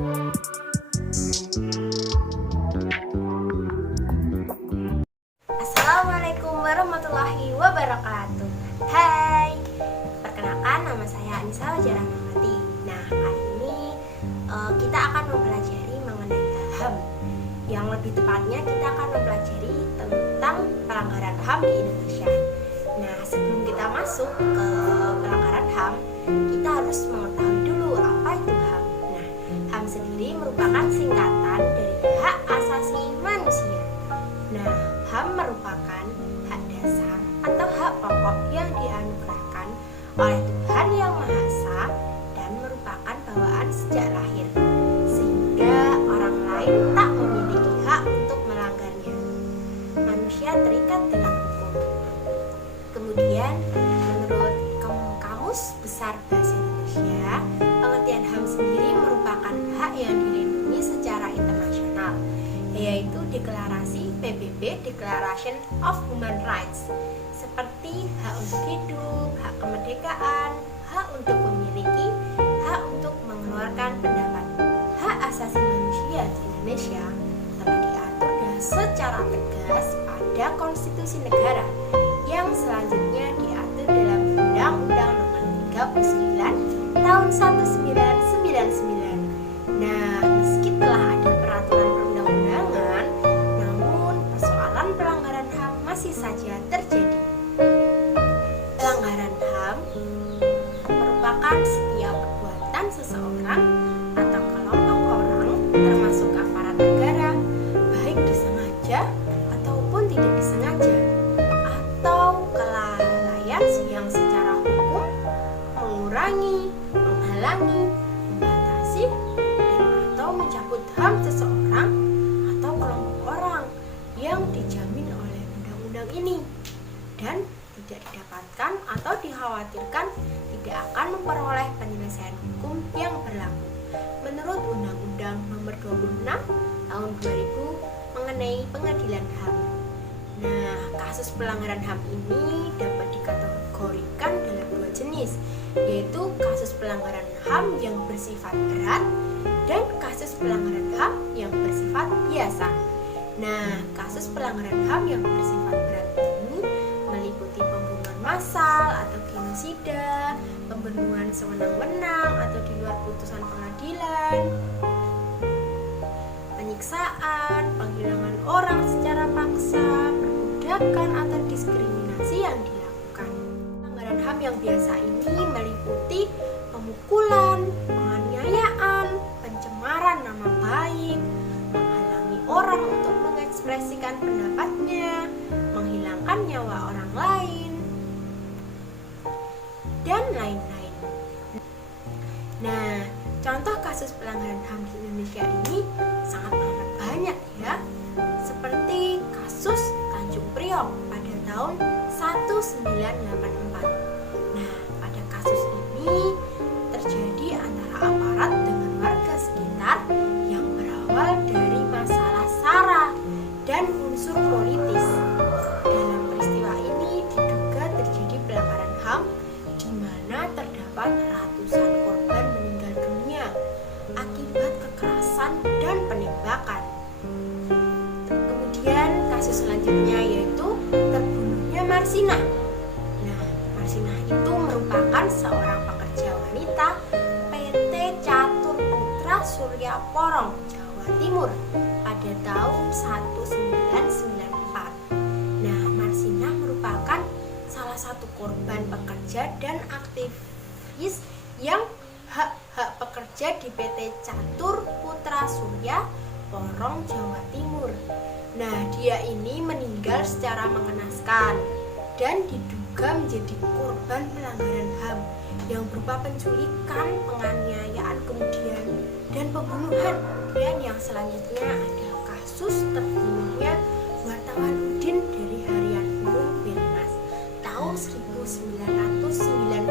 Assalamualaikum warahmatullahi wabarakatuh. Hai, perkenalkan nama saya Anissa Wajarahmati. Nah, kali ini kita akan mempelajari mengenai HAM. Yang lebih tepatnya kita akan mempelajari tentang pelanggaran HAM di Indonesia. Nah, sebelum kita masuk ke pelanggaran HAM, kita harus mengetahui dulu apa itu HAM. Nah, HAM sendiri merupakan singkatan dari Hak Asasi Manusia. Nah, HAM merupakan hak dasar atau hak pokok yang dianugerahkan oleh Tuhan Yang Maha Esa dan merupakan bawaan sejak lahir, sehingga orang lain tak memiliki hak untuk melanggarnya. Manusia terikat dengan hukum. Kemudian, menurut Kamus Besar Bahasa Indonesia, pengertian HAM sendiri merupakan hak yang dilindungi secara internasional, yaitu deklarasi PBB, Declaration of Human Rights, seperti hak untuk hidup, hak kemerdekaan, hak untuk memiliki, hak untuk mengeluarkan pendapat. Hak asasi manusia di Indonesia telah diatur secara tegas pada konstitusi negara yang selanjutnya diatur dalam Undang-Undang Nomor 39 Tahun 1999. Nah, meski telah ada peraturan perundang-undangan, namun persoalan pelanggaran HAM masih saja terjadi. Pelanggaran HAM merupakan setiap perbuatan seseorang atau kelompok orang, termasuk aparat negara, baik disengaja ataupun tidak disengaja, atau kelalaian yang secara hukum mengurangi, menghalangi, membatasi, atau mencabut HAM seseorang atau kelompok orang yang dijamin oleh undang-undang ini dan tidak didapatkan atau dikhawatirkan tidak akan memperoleh penyelesaian hukum yang berlaku menurut Undang-Undang Nomor 26 Tahun 2000 mengenai pengadilan HAM. Nah, kasus pelanggaran HAM ini dapat dikategorikan dalam dua jenis, yaitu kasus pelanggaran HAM yang bersifat berat dan kasus pelanggaran HAM yang bersifat biasa. Nah, kasus pelanggaran HAM yang bersifat berat ini meliputi pembunuhan massal atau genosida, pembunuhan sewenang-wenang atau di luar putusan pengadilan, penyiksaan, penghilangan orang secara paksa, perbudakan atau diskriminasi yang dilakukan. Pelanggaran HAM yang biasa ini meliputi pemukulan, penganiayaan, pencemaran nama baik, menghalangi orang untuk mengekspresikan pendapatnya, menghilangkan nyawa orang lain, dan lain-lain. Nah, contoh kasus pelanggaran HAM di Indonesia ini sangat banyak ya, seperti kasus Tanjung Priok pada tahun 1984. Nah, pada kasus ini terjadi antara aparat dengan warga sekitar yang berawal dari masalah SARA dan unsur politis. Dalam peristiwa ini diduga terjadi pelanggaran HAM di mana terdapat ratusan korban meninggal dunia akibat kekerasan dan penembakan. Kemudian kasus selanjutnya yaitu terbunuhnya Marsinah. Nah, Marsinah itu merupakan seorang pekerja wanita PT Catur Putra Surya Porong, Jawa Timur pada tahun 1994. Nah, Marsinah merupakan salah satu korban pekerja dan aktivis yang hak-hak pekerja di PT Catur Putra Surya Porong, Jawa Timur. Nah, dia ini meninggal secara mengenaskan dan diduga menjadi korban pelanggaran HAM yang berupa penculikan, penganiayaan, kemudian dan pembunuhan. Dan yang selanjutnya ada kasus terbunuhnya wartawan Udin dari harian Buruh Birmas tahun 1996.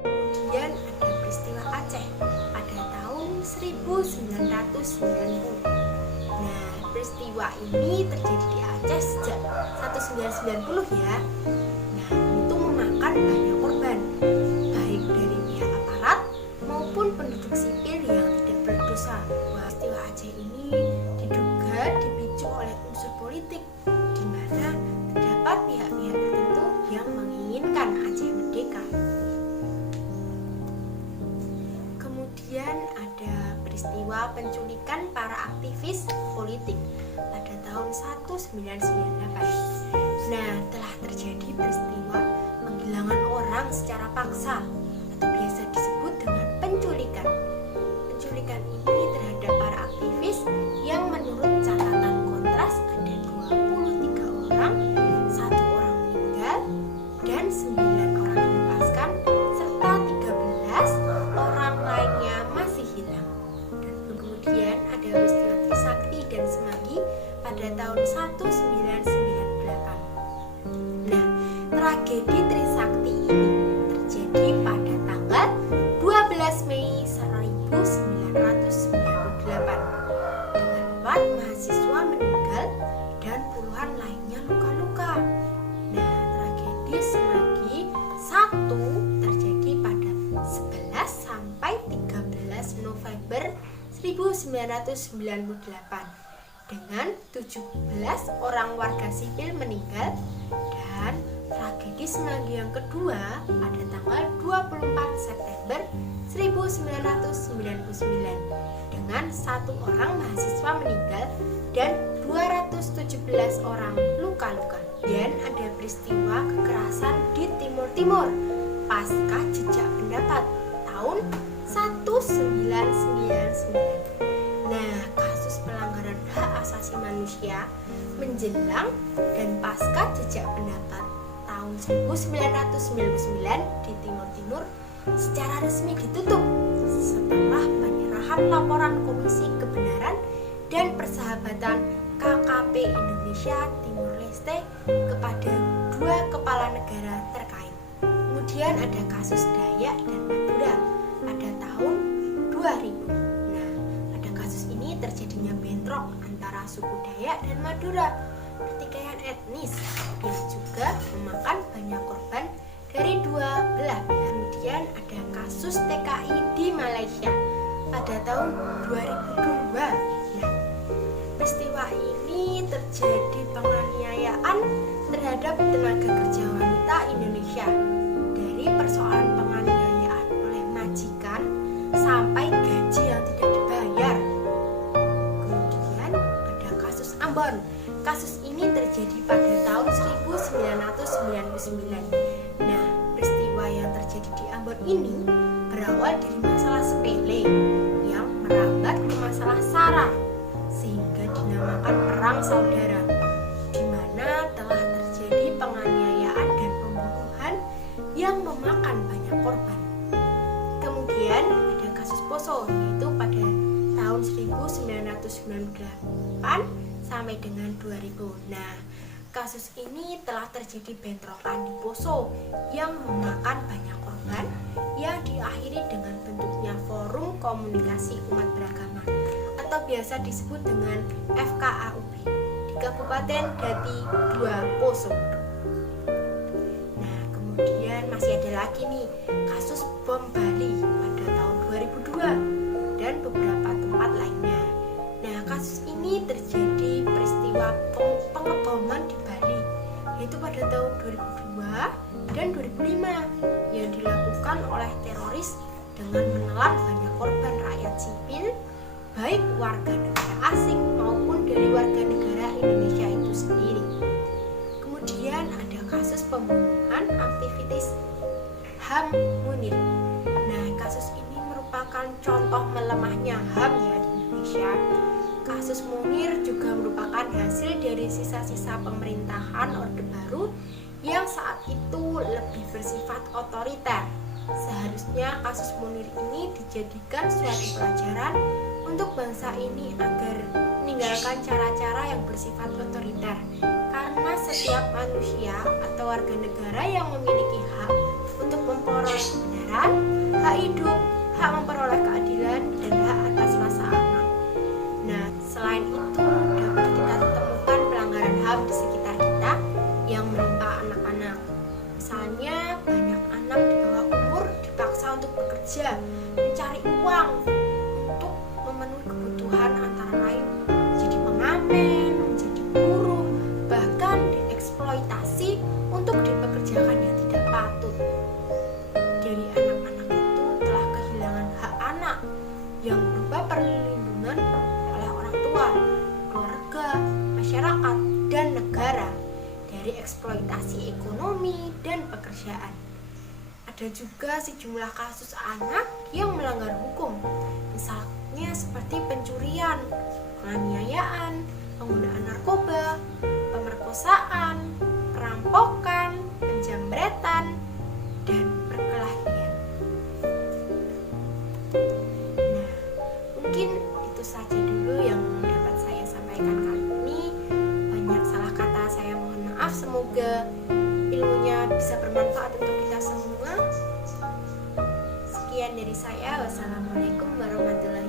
Kemudian ada peristiwa Aceh pada tahun 1990. Nah, peristiwa ini terjadi di Aceh sejak 1990 ya. Nah, itu memakan banyak korban, baik dari pihak aparat maupun penduduk sipil yang tidak berdosa paksa. Peristiwa Aceh ini diduga dipicu oleh unsur politik, di mana terdapat pihak-pihak tertentu yang menginginkan Aceh merdeka. Kemudian ada peristiwa penculikan para aktivis politik pada tahun 1998. Nah, telah terjadi peristiwa penghilangan orang secara paksa atau biasa disebut dengan penculikan. Penculikan ini terhadap para aktivis yang menurut catatan Kontras ada 23 orang, 1 orang meninggal dan 9 orang dilepaskan serta 13 orang lainnya masih hilang. Dan kemudian ada peristiwa Trisakti dan Semanggi pada tahun 1998. Nah, tragedi Trisakti ini terjadi pada tanggal 12 Mei 1998 dengan 4 mahasiswa meninggal dan puluhan lainnya luka-luka. Nah, tragedi Semanggi 1 terjadi pada 11 sampai 13 November 1998 dengan 17 orang warga sipil meninggal, dan tragedi Semanggi yang kedua pada tanggal 24 September 1999 dengan 1 orang mahasiswa meninggal dan 217 orang luka-luka. Dan ada peristiwa kekerasan di Timur Timur pasca jejak pendapat tahun 1999. Nah, kasus pelanggaran hak asasi manusia menjelang dan pasca jejak pendapat tahun 1999 di Timur Timur secara resmi ditutup setelah penyerahan laporan Komisi Kebenaran dan Persahabatan KKP Indonesia Timur Leste kepada 2 kepala negara terkait. Kemudian ada kasus Dayak dan Madura pada tahun 2000. Nah, pada kasus ini terjadinya bentrok antara suku Dayak dan Madura, pertikaian etnis yang juga memakan banyak korban dari dua belah pihak. Kemudian ada kasus TKI di Malaysia pada tahun 2002. Nah, peristiwa ini terjadi penganiayaan terhadap tenaga kerja wanita Indonesia, dari persoalan penganiayaan oleh majikan sampai gaji yang tidak dibayar. Kemudian ada kasus Ambon. Kasus ini terjadi pada tahun 1999. Nah, peristiwa yang terjadi di Ambon ini berawal dari masalah sepele yang merambat ke masalah SARA sehingga dinamakan perang saudara, di mana telah terjadi penganiayaan dan pembunuhan yang memakan banyak korban. Kemudian ada kasus Poso, yaitu pada tahun 1998 sampai dengan 2000. Nah, kasus ini telah terjadi bentrokan di Poso yang memakan banyak korban yang diakhiri dengan bentuknya Forum Komunikasi Umat Beragama atau biasa disebut dengan FKAUB di Kabupaten Dati 2 Poso. Nah, kemudian masih ada lagi nih kasus bom Bali pada tahun 2002 dan beberapa tempat lainnya. Nah, kasus ini terjadi peristiwa pengeboman di Bali, yaitu pada tahun 2002 dan 2005 yang dilakukan oleh teroris dengan menelan banyak korban rakyat sipil, baik warga negara asing maupun dari warga negara Indonesia itu sendiri. Kemudian ada kasus pembunuhan aktivis HAM Munir. Nah, kasus ini merupakan contoh melemahnya HAM ya di Indonesia. Kasus Munir juga merupakan hasil dari sisa-sisa pemerintahan Orde Baru yang saat itu lebih bersifat otoriter. Seharusnya kasus Munir ini dijadikan suatu pelajaran untuk bangsa ini agar meninggalkan cara-cara yang bersifat otoriter, karena setiap manusia atau warga negara yang memiliki hak untuk memperoleh kebenaran, hak hidup, hak memperoleh keadilan, dan hak atas rasa aman. Nah, selain itu dapat kita temukan pelanggaran HAM di sekitar kita yang menimpa anak-anak. Misalnya banyak anak di bawah umur dipaksa untuk bekerja, mencari uang untuk memenuhi yang berupa perlindungan oleh orang tua, keluarga, masyarakat, dan negara dari eksploitasi ekonomi dan pekerjaan. Ada juga sejumlah kasus anak yang melanggar hukum, misalnya seperti pencurian, penganiayaan, penggunaan narkoba, pemerkosaan, perampokan, penjambretan, dan perkelahian. Nah, mungkin itu saja dulu yang dapat saya sampaikan kali ini. Banyak salah kata, saya mohon maaf. Semoga ilmunya bisa bermanfaat untuk kita semua. Sekian dari saya. Wassalamualaikum warahmatullahi wabarakatuh.